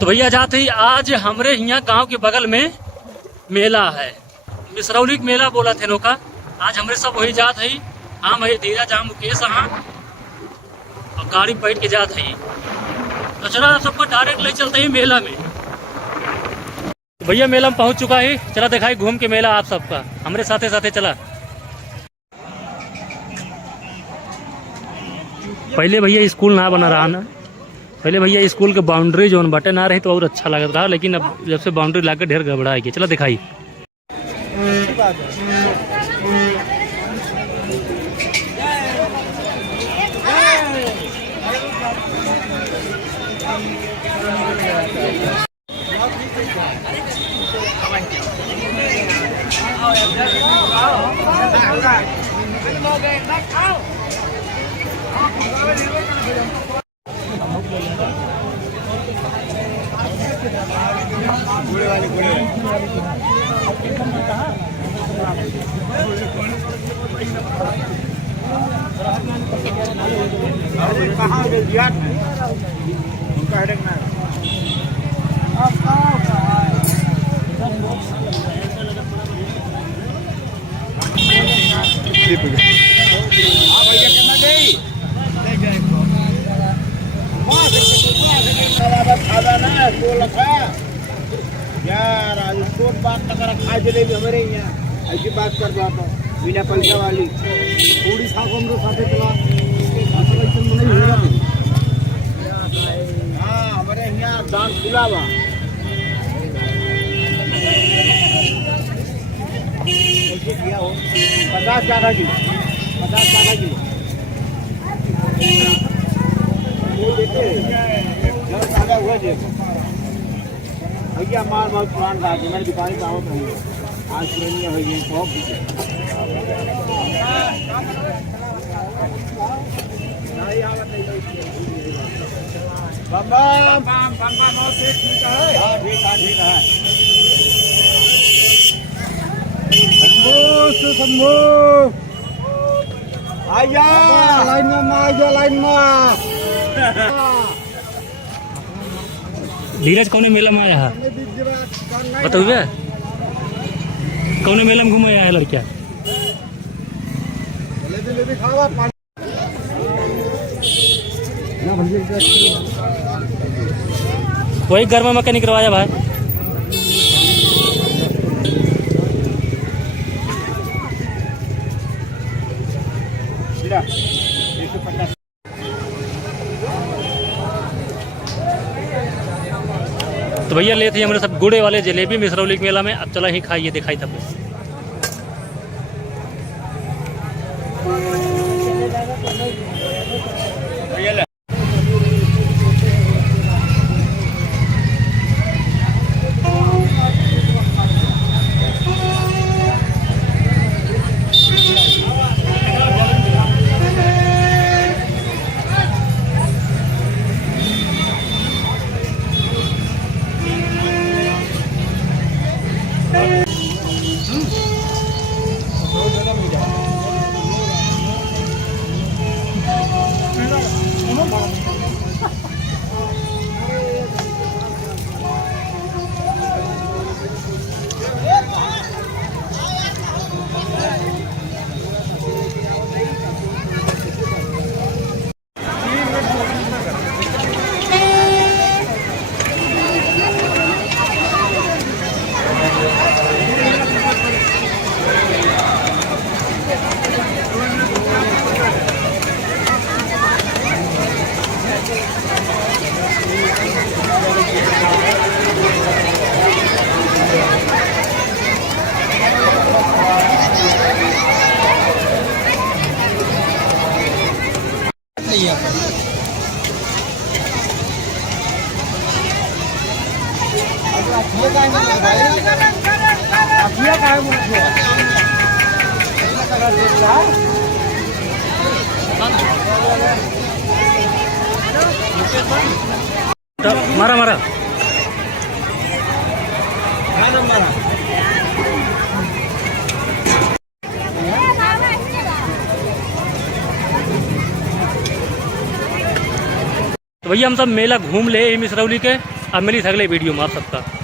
तो भैया जाते ही आज हमरे यहाँ गांव के बगल में मेला है, मिसरौली मेला बोला थे नौका। आज हमरे सब वही जात है, हम है धीरज, हम मुकेश, हाँ और गाड़ी बैठ के जात है। तो चला सबको डायरेक्ट ले चलते ही मेला में। भैया मेला में पहुंच चुका है, चला दिखाई घूम के मेला आप सबका, हमरे साथे साथे चला। पहले भैया स्कूल ना बना रहा ना, पहले भैया स्कूल के बाउंड्री जोन बटे ना रही तो और अच्छा लग रहा, लेकिन अब जब से बाउंड्री लाकर ढेर गड़बड़ा है। चला दिखाई। कहाँ गया उनका हेडेक ना यार आज छोट बात न करा, खा जलेबी हमारे यहाँ ऐसी बात कर रहा था बिना पैसा वाली पूरी साफ हम लोग साथे चला। हाँ हमारे यहाँ दान खुला हुआ 50 ज्यादा किलो 50 ज्यादा किलो ज्यादा हुआ देखो भैया माल बहुत पुरान था, मेरी दुकान का आवत है आज पुरानी हो गई बहुत। धीरज कौन मेला में आया है बताओ भैया, कौन मेला में घूमे आया है लड़किया? वही गर्मा मक्का नहीं करवाया भाई। तो भैया ले थे हमारे सब गुड़े वाले जलेबी मिसरौली के मेला में। अब चला ही खाइए दिखाई तब। मारा मारा तो भैया हम सब मेला घूम ले मिसरौली के। अब मिली अगले वीडियो में आप सबका।